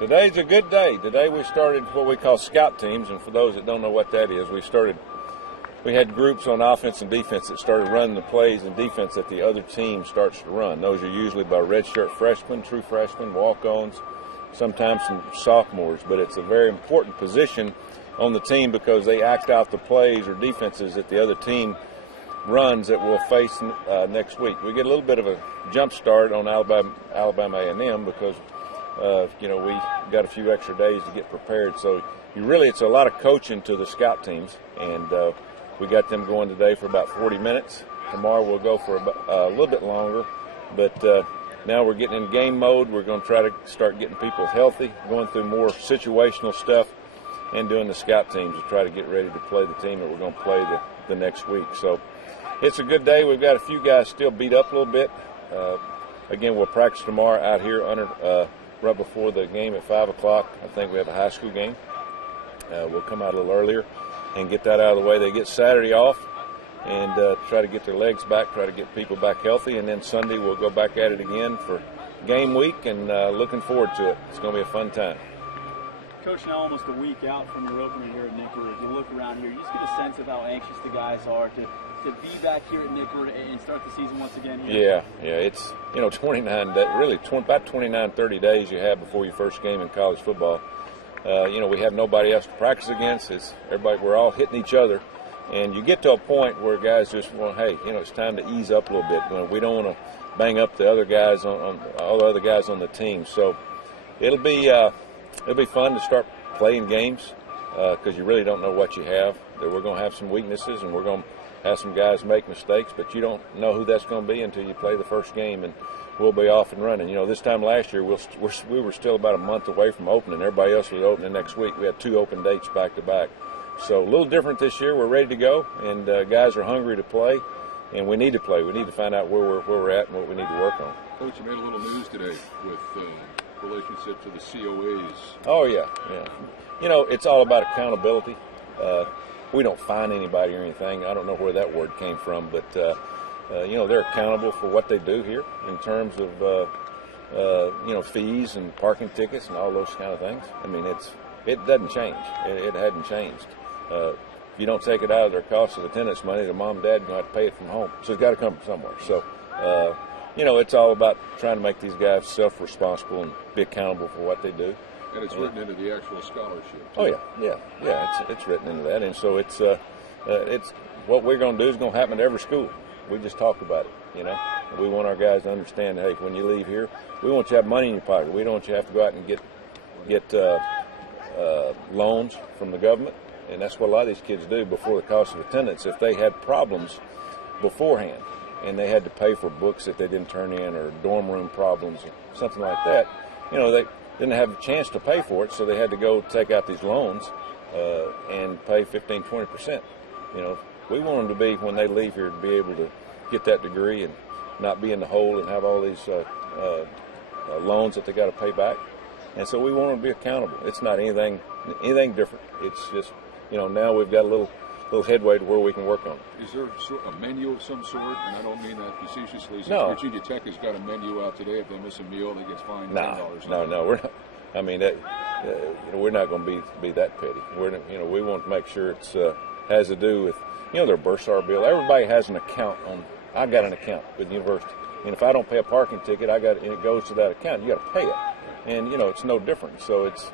Today's a good day. Today we started what we call scout teams, and for those that don't know what that is, we had groups on offense and defense that started running the plays and defense that the other team starts to run. Those are usually by redshirt freshmen, true freshmen, walk-ons, sometimes some sophomores, but it's a very important position on the team because they act out the plays or defenses that the other team runs that we'll face next week. We get a little bit of a jump start on Alabama A&M because we got a few extra days to get prepared. So it's a lot of coaching to the scout teams, and we got them going today for about 40 minutes. Tomorrow we'll go for a little bit longer, but now we're getting in game mode. We're going to try to start getting people healthy, going through more situational stuff, and doing the scout teams to try to get ready to play the team that we're going to play the next week. So it's a good day. We've got a few guys still beat up a little bit. Again, we'll practice tomorrow out here right before the game at 5 o'clock. I think we have a high school game. We'll come out a little earlier and get that out of the way. They get Saturday off and try to get their legs back, try to get people back healthy, and then Sunday we'll go back at it again for game week, and looking forward to it. It's going to be a fun time. Coach, now almost a week out from your opener here at Nickford, as you look around here, you just get a sense of how anxious the guys are to be back here at Nickford and start the season once again here. Yeah, it's, 30 days you have before your first game in college football. We have nobody else to practice against. We're all hitting each other, and you get to a point where guys just want, hey, it's time to ease up a little bit. We don't want to bang up the other guys on all the other guys on the team. So it'll be fun to start playing games because you really don't know what you have. We're going to have some weaknesses, and we're going to have some guys make mistakes, but you don't know who that's going to be until you play the first game, and we'll be off and running. This time last year, we were still about a month away from opening. Everybody else was opening next week. We had 2 open dates back to back. So a little different this year. We're ready to go, and guys are hungry to play, and we need to play. We need to find out where we're at and what we need to work on. Coach, you made a little news today with relationship to the COAs. Oh, yeah. It's all about accountability. We don't fine anybody or anything. I don't know where that word came from, but they're accountable for what they do here in terms of fees and parking tickets and all those kind of things. I mean, it doesn't change. It hadn't changed. If you don't take it out of their cost of attendance money, the mom and dad are going to have to pay it from home. So it's got to come from somewhere. So it's all about trying to make these guys self-responsible and be accountable for what they do. And it's written into the actual scholarship. Oh yeah. It's written into that, and so it's what we're going to do is going to happen to every school. We just talked about it, We want our guys to understand, hey, when you leave here, we want you to have money in your pocket. We don't want you to have to go out and get loans from the government, and that's what a lot of these kids do before the cost of attendance. If they had problems beforehand and they had to pay for books that they didn't turn in or dorm room problems or something like that, they didn't have a chance to pay for it, so they had to go take out these loans and pay 15-20%. We want them to be, when they leave here, to be able to get that degree and not be in the hole and have all these loans that they got to pay back. And so we want them to be accountable. It's not anything different. It's just, now we've got a little headway to where we can work on it. Is there a menu of some sort? And I don't mean that facetiously. No. Virginia Tech has got a menu out today. If they miss a meal, they get fined $10. No, we're not. I mean, we're not going to be that petty. We want to make sure it's has to do with their bursar bill. Everybody has an account I got an account with the university, and if I don't pay a parking ticket, and it goes to that account. You got to pay it, and it's no different. So it's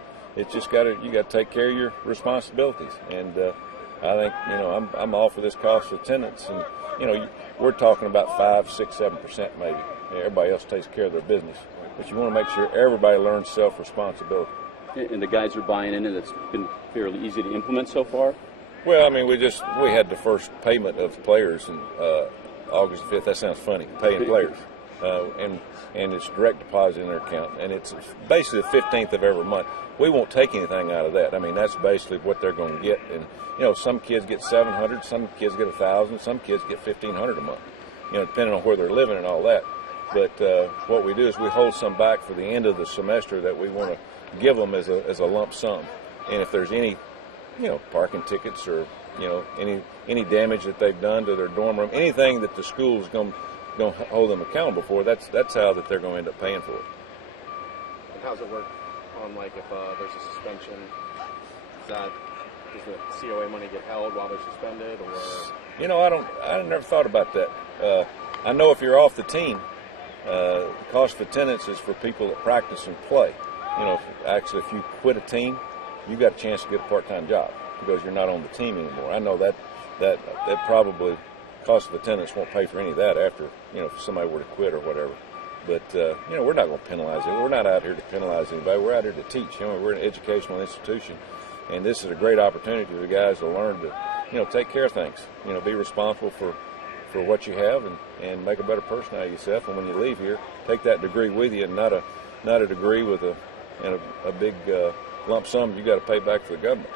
just you got to take care of your responsibilities, and I think I'm all for this cost of attendance, and we're talking about 5, 6, 7% maybe. Everybody else takes care of their business, but you want to make sure everybody learns self-responsibility. And the guys are buying in, and it's been fairly easy to implement so far. Well, I mean, we had the first payment of players in August 5th. That sounds funny, paying players, and it's direct deposit in their account, and it's basically the 15th of every month. We won't take anything out of that. I mean, that's basically what they're going to get. And some kids get $700, some kids get $1,000, some kids get $1,500 a month. Depending on where they're living and all that. But what we do is we hold some back for the end of the semester that we want to give them as a lump sum. And if there's any, parking tickets or any damage that they've done to their dorm room, anything that the school is going to hold them accountable for, that's how that they're going to end up paying for it. And how's it work on like if there's a suspension? Does the COA money get held while they're suspended, or? You know, I never thought about that. I know if you're off the team, the cost of attendance is for people that practice and play. You know, if you quit a team, you got a chance to get a part-time job because you're not on the team anymore. I know that probably cost of attendance won't pay for any of that after, you know, if somebody were to quit or whatever. But, you know, we're not going to penalize it. We're not out here to penalize anybody. We're out here to teach. You know, we're an educational institution, and this is a great opportunity for the guys to learn to, you know, take care of things. You know, be responsible for what you have and make a better person out of yourself. And when you leave here, take that degree with you, and not a degree with a big lump sum you got to pay back to the government.